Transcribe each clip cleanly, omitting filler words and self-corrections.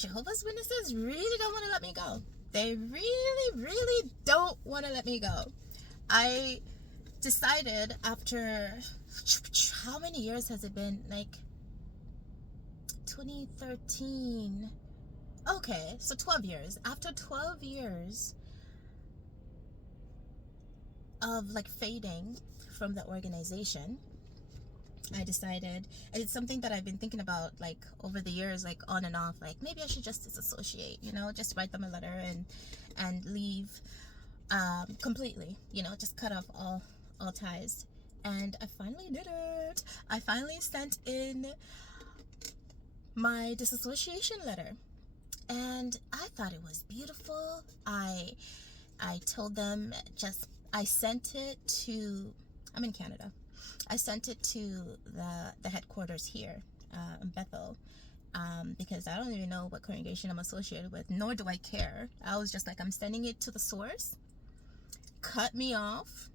Jehovah's Witnesses really don't want to let me go. They really, really don't want to let me go. I decided after, how many years has it been? Like 2013. Okay, so 12 years. After 12 years of like fading from the organization, I decided, and it's something that I've been thinking about like over the years, like on and off, like maybe I should just disassociate, just write them a letter and leave completely, just cut off all ties. And I finally did it. I finally sent in my disassociation letter, and I thought it was beautiful. I told them, I sent it to, I'm in Canada. I sent it to the headquarters here in Bethel, because I don't even know what congregation I'm associated with, nor do I care. I was just like, I'm sending it to the source. Cut me off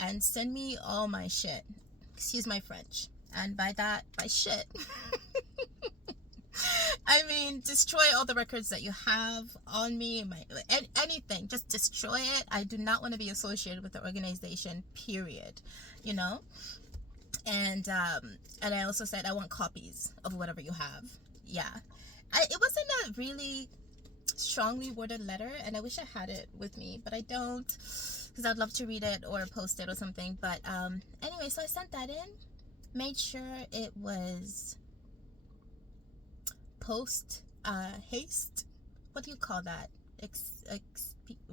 and send me all my shit. Excuse my French. And by shit, I mean destroy all the records that you have on me, anything. Just destroy it. I do not want to be associated with the organization, period. And I also said I want copies of whatever you have. Yeah, it wasn't a really strongly worded letter, and I wish I had it with me, but I don't, because I'd love to read it or post it or something. But anyway, so I sent that in, made sure it was post haste. What do you call that?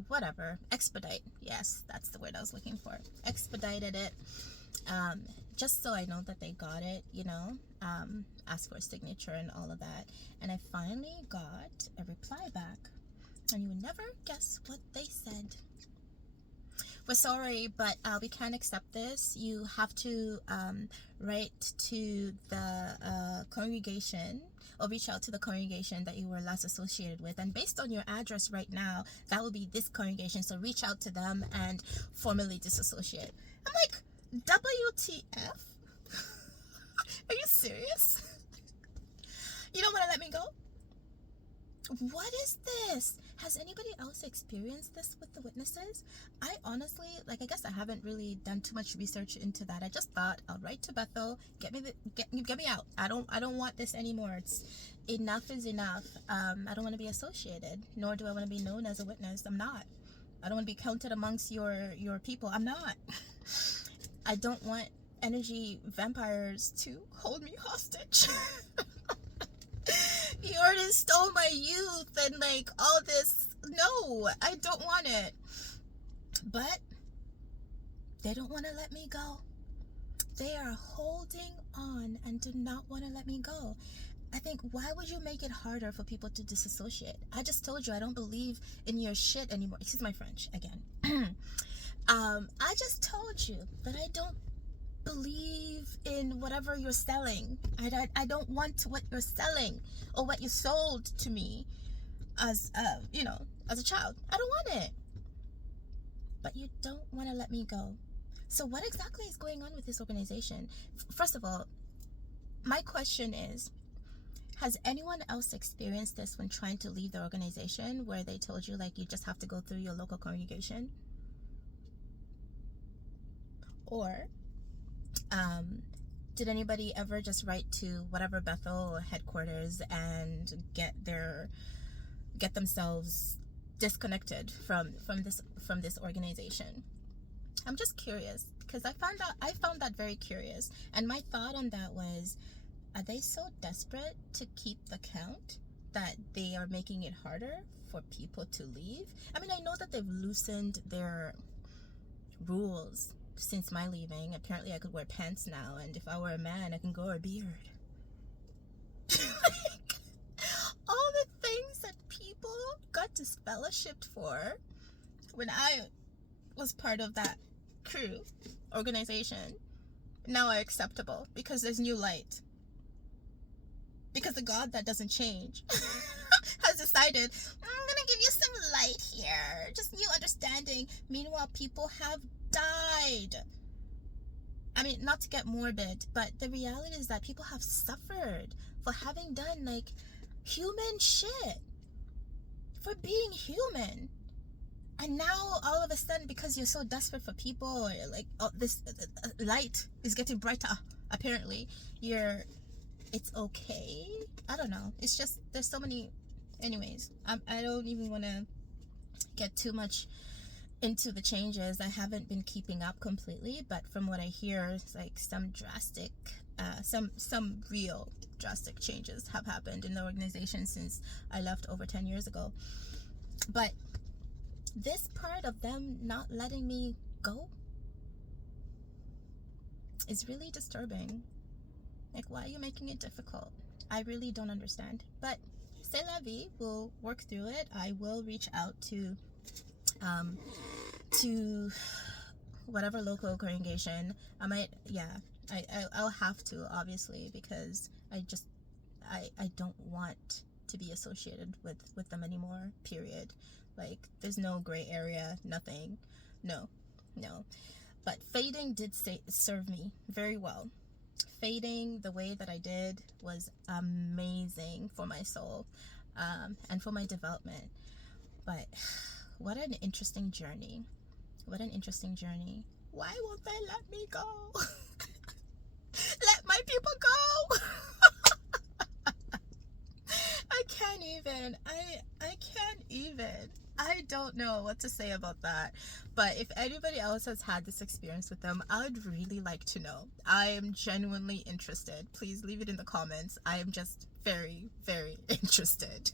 Whatever. Expedite. Yes, that's the word I was looking for. Expedited it. Just so I know that they got it, ask for a signature and all of that. And I finally got a reply back, and you would never guess what they said. We're sorry, but we can't accept this. You have to write to the congregation, or reach out to the congregation that you were last associated with, and based on your address right now, that will be this congregation, so reach out to them and formally disassociate. I'm like, WTF? Are you serious? You don't want to let me go? What is this? Has anybody else experienced this with the witnesses? I honestly, I guess I haven't really done too much research into that. I just thought I'll write to Bethel, get me out. I don't want this anymore. Enough is enough. I don't want to be associated, nor do I want to be known as a witness. I'm not. I don't want to be counted amongst your people. I'm not. I don't want energy vampires to hold me hostage. You already stole my youth and all this. No, I don't want it. But they don't want to let me go. They are holding on and do not want to let me go. I think, why would you make it harder for people to disassociate? I just told you I don't believe in your shit anymore. Excuse my French again. I just told you that I don't believe in whatever you're selling. I don't want what you're selling or what you sold to me as as a child. I don't want it. But you don't want to let me go. So what exactly is going on with this organization? First of all, my question is, has anyone else experienced this when trying to leave the organization, where they told you you just have to go through your local congregation? Or did anybody ever just write to whatever Bethel headquarters and get themselves disconnected from this organization? I'm just curious, because I found that very curious. And my thought on that was, are they so desperate to keep the count that they are making it harder for people to leave? I mean, I know that they've loosened their rules since my leaving. Apparently I could wear pants now, and if I were a man, I can grow a beard. All the things that people got disfellowshipped for when I was part of that crew organization, now are acceptable because there's new light. Because the God that doesn't change has decided, I'm gonna give you some light here, just new understanding. Meanwhile, people have died. I mean, not to get morbid, but the reality is that people have suffered for having done human shit, for being human. And now all of a sudden, because you're so desperate for people, or like, oh, this light is getting brighter, apparently it's okay. I don't know, it's just, there's so many. Anyways, I don't even want to get too much into the changes. I haven't been keeping up completely, but from what I hear, it's like some drastic some real drastic changes have happened in the organization since I left over 10 years ago. But this part of them not letting me go is really disturbing. Like, why are you making it difficult? I really don't understand. But c'est la vie, we'll work through it. I will reach out to whatever local congregation. I might, yeah, I'll have to, obviously, because I don't want to be associated with them anymore, period. Like, there's no gray area, nothing. No. But fading did serve me very well. Fading the way that I did was amazing for my soul, and for my development. But what an interesting journey. What an interesting journey. Why won't they let me go? Let my people go. I can't even. I can't even. I don't know what to say about that. But if anybody else has had this experience with them, I would really like to know. I am genuinely interested. Please leave it in the comments. I am just very, very interested.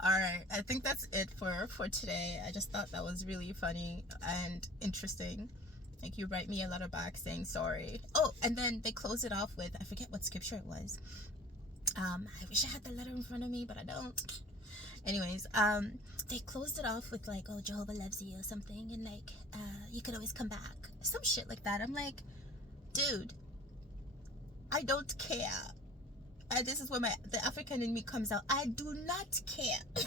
All right, I think that's it for today. I just thought that was really funny and interesting. Like, you write me a letter back saying sorry. Oh, and then they close it off with, I forget what scripture it was. I wish I had the letter in front of me, but I don't. Anyways, they closed it off with like, oh, Jehovah loves you or something, and like, you could always come back, some shit like that. I'm like, dude, I don't care. And this is where the African in me comes out. I do not care.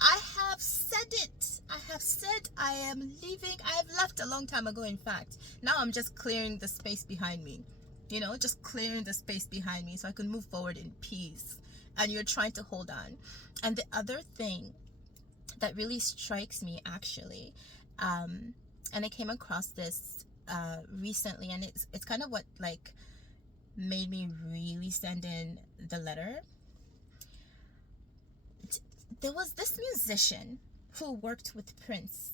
I have said it. I have said I am leaving. I have left a long time ago, in fact. Now I'm just clearing the space behind me. You know, just clearing the space behind me so I can move forward in peace. And you're trying to hold on. And the other thing that really strikes me, actually, and I came across this recently, and it's kind of what like made me really send in the letter. There was this musician who worked with Prince,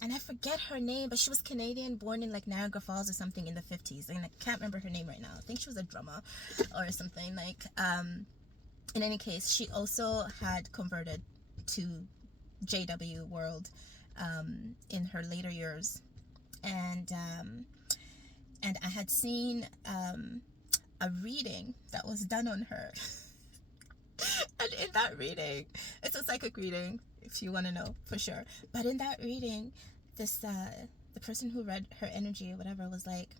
and I forget her name, but she was Canadian, born in like Niagara Falls or something in the 50s, and I can't remember her name right now. I think she was a drummer or something. Like, in any case, she also had converted to JW world in her later years, and I had seen a reading that was done on her. And in that reading, it's a psychic reading, if you want to know for sure. But in that reading, this the person who read her energy or whatever was like,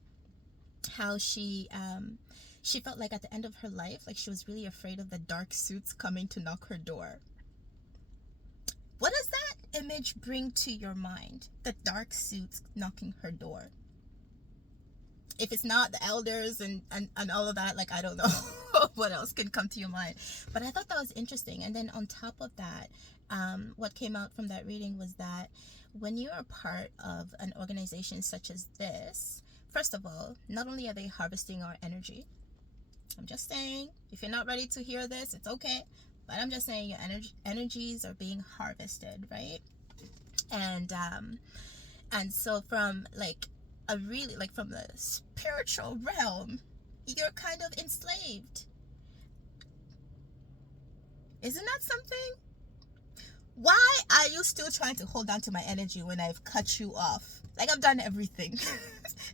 how she felt like at the end of her life, like she was really afraid of the dark suits coming to knock her door. What does that image bring to your mind? The dark suits knocking her door. If it's not the elders and all of that, like, I don't know what else can come to your mind. But I thought that was interesting. And then on top of that, what came out from that reading was that when you are part of an organization such as this, first of all, not only are they harvesting our energy, I'm just saying, if you're not ready to hear this, it's okay. But I'm just saying your energies are being harvested, right? And so from like a really, like, from the spiritual realm, you're kind of enslaved. Isn't that something? Why are you still trying to hold on to my energy when I've cut you off? Like, I've done everything.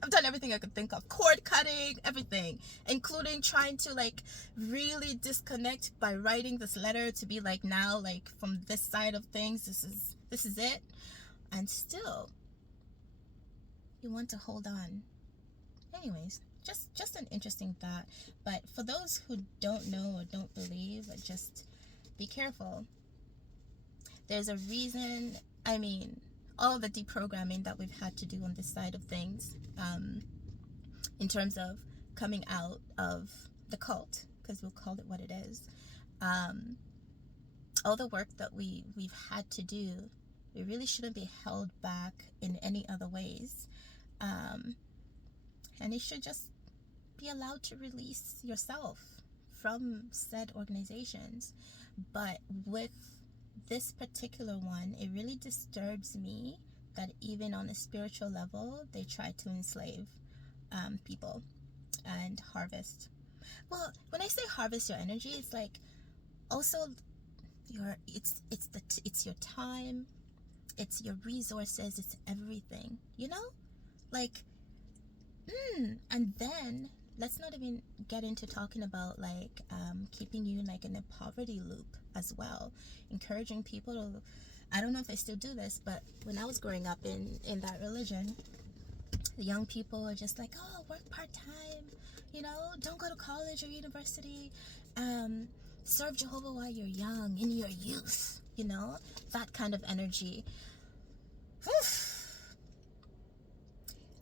I've done everything I could think of. Cord cutting, everything. Including trying to, like, really disconnect by writing this letter to be like, now, like, from this side of things, this is it. And still, you want to hold on. Anyways, just an interesting thought. But for those who don't know or don't believe, just be careful. There's a reason. I mean, all the deprogramming that we've had to do on this side of things, in terms of coming out of the cult, because we'll call it what it is, All the work that we've had to do, we really shouldn't be held back in any other ways. And it should just be allowed to release yourself from said organizations. But with this particular one, it really disturbs me that even on a spiritual level, they try to enslave people and harvest. Well, when I say harvest your energy, it's like also it's your time, it's your resources, it's everything, you know? Like, and then let's not even get into talking about like keeping you like in a poverty loop as well, encouraging people to, I don't know if they still do this, but when I was growing up in that religion, the young people are just like, oh, work part-time, you know, don't go to college or university, serve Jehovah while you're young, in your youth, you know, that kind of energy.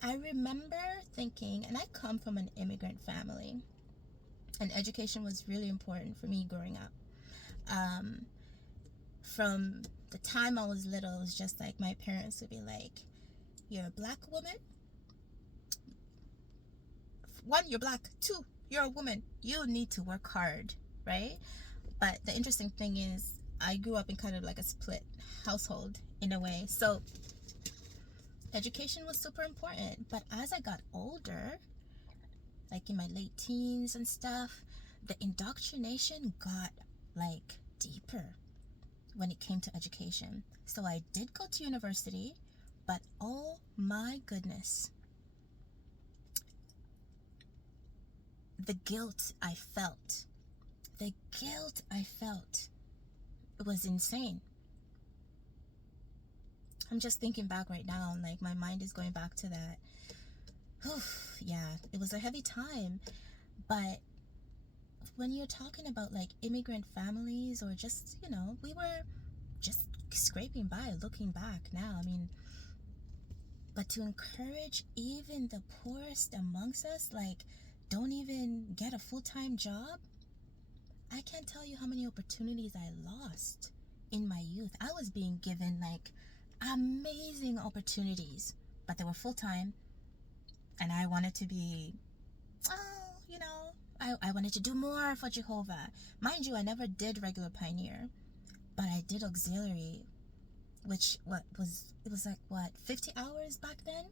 I remember thinking, and I come from an immigrant family, and education was really important for me growing up. From the time I was little, it was just like my parents would be like, you're a black woman. One, you're black. Two, you're a woman. You need to work hard, right? But the interesting thing is, I grew up in kind of like a split household in a way. So education was super important. But as I got older, like in my late teens and stuff, the indoctrination got like deeper when it came to education. So I did go to university, but oh my goodness, the guilt I felt was insane. I'm just thinking back right now, and like my mind is going back to that. Yeah, it was a heavy time. But when you're talking about like immigrant families, or just, you know, we were just scraping by looking back now. I mean, but to encourage even the poorest amongst us, like, don't even get a full-time job. I can't tell you how many opportunities I lost in my youth. I was being given like amazing opportunities, but they were full-time, and I wanted to be, oh, you know, I wanted to do more for Jehovah. Mind you, I never did regular pioneer, but I did auxiliary, which it was like what, 50 hours back then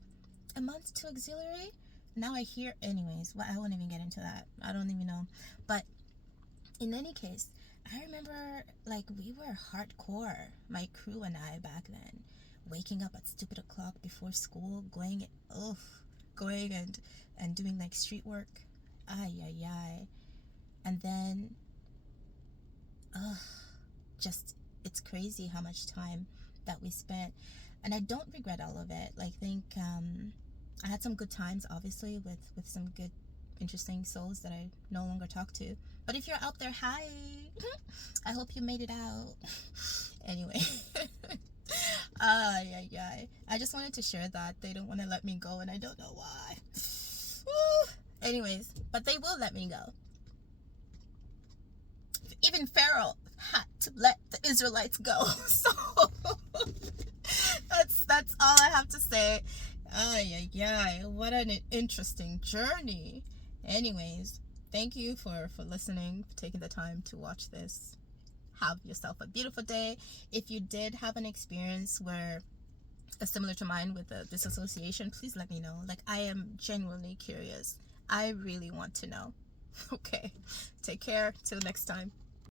a month to auxiliary. Now I hear, anyways, I won't even get into that. I don't even know. But in any case, I remember like we were hardcore, my crew and I back then, waking up at stupid o'clock before school, going and doing like street work. Ay. And then just, it's crazy how much time that we spent, and I don't regret all of it. Like, think I had some good times, obviously, with some good, interesting souls that I no longer talk to. But if you're out there, hi. I hope you made it out. Anyway. I just wanted to share that. They don't want to let me go, and I don't know why. Woo. Anyways, but they will let me go. Even Pharaoh had to let the Israelites go. So that's all I have to say. What an interesting journey. Anyways, thank you for listening, for taking the time to watch this. Have yourself a beautiful day. If you did have an experience where similar to mine with the disassociation, please let me know. Like, I am genuinely curious. I really want to know. Okay, take care till next time.